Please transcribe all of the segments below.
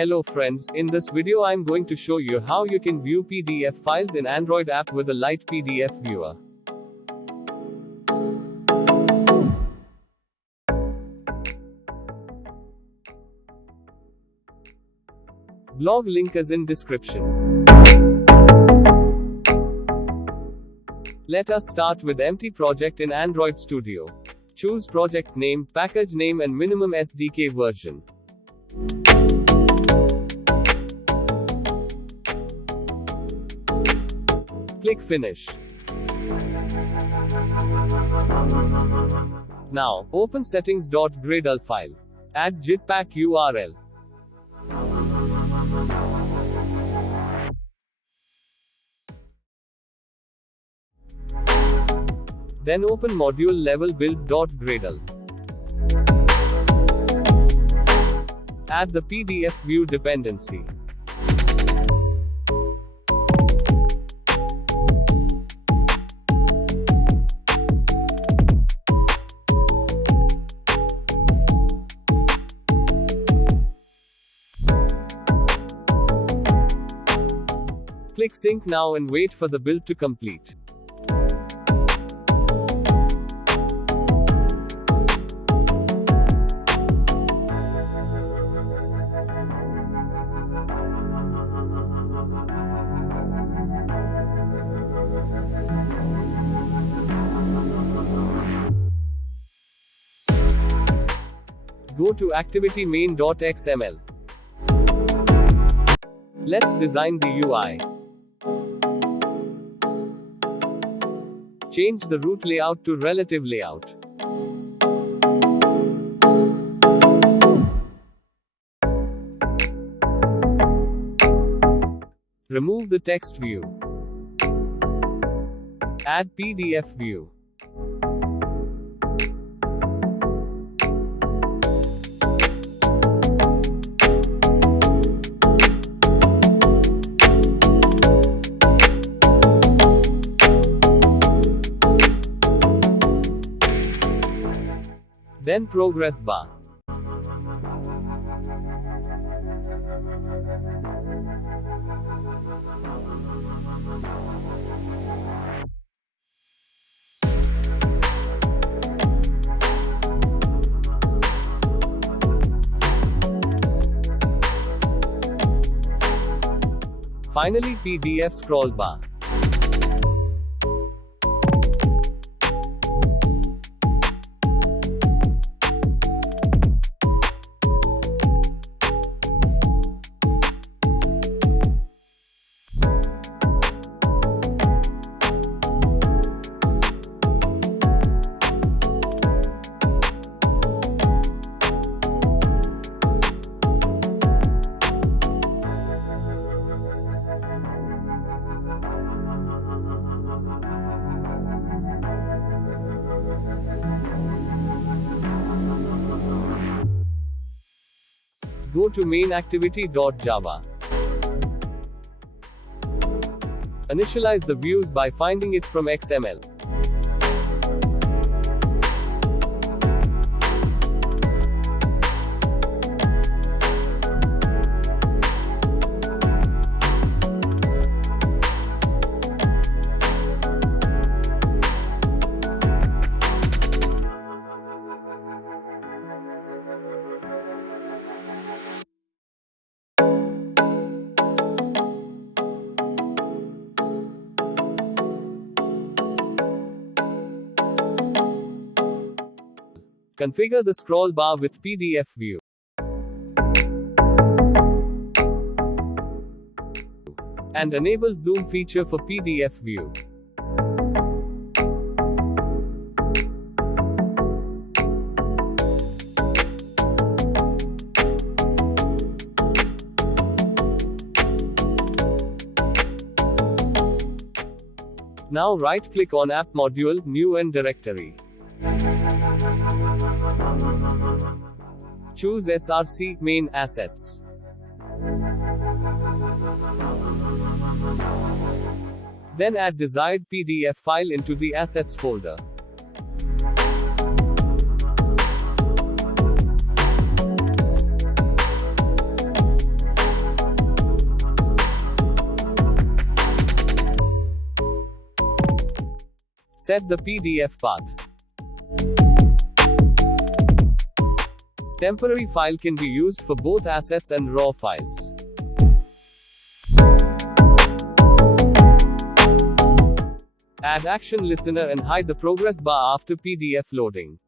Hello friends, in this video I'm going to show you how you can view PDF files in Android app with a light PDF viewer. Blog link is in description. Let us start with empty project in Android Studio. Choose project name, package name and minimum SDK version. Click Finish. Now, open settings.gradle file. Add Jetpack URL. Then open module level build.gradle. Add the PDF view dependency. Click Sync now and wait for the build to complete. Go to activity main.xml. Let's design the UI. Change the root layout to relative layout. Remove the text view. Add PDF view. Then progress bar. Finally, PDF scroll bar. Go to main activity.java. Initialize the views by finding it from XML. Configure the scroll bar with PDF view. And enable zoom feature for PDF view. Now right-click on App Module, New and Directory. Choose src main assets. Then add desired PDF file into the assets folder. Set the PDF path. Temporary file can be used for both assets and raw files. Add action listener and hide the progress bar after PDF loading.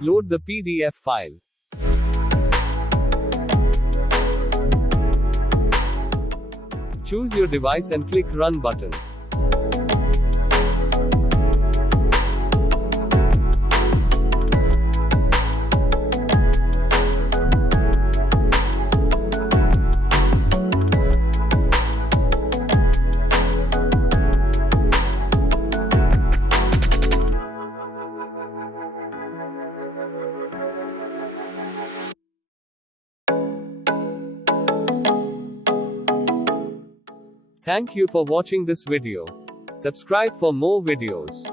Load the PDF file. Choose your device and click Run button. Thank you for watching this video. Subscribe for more videos.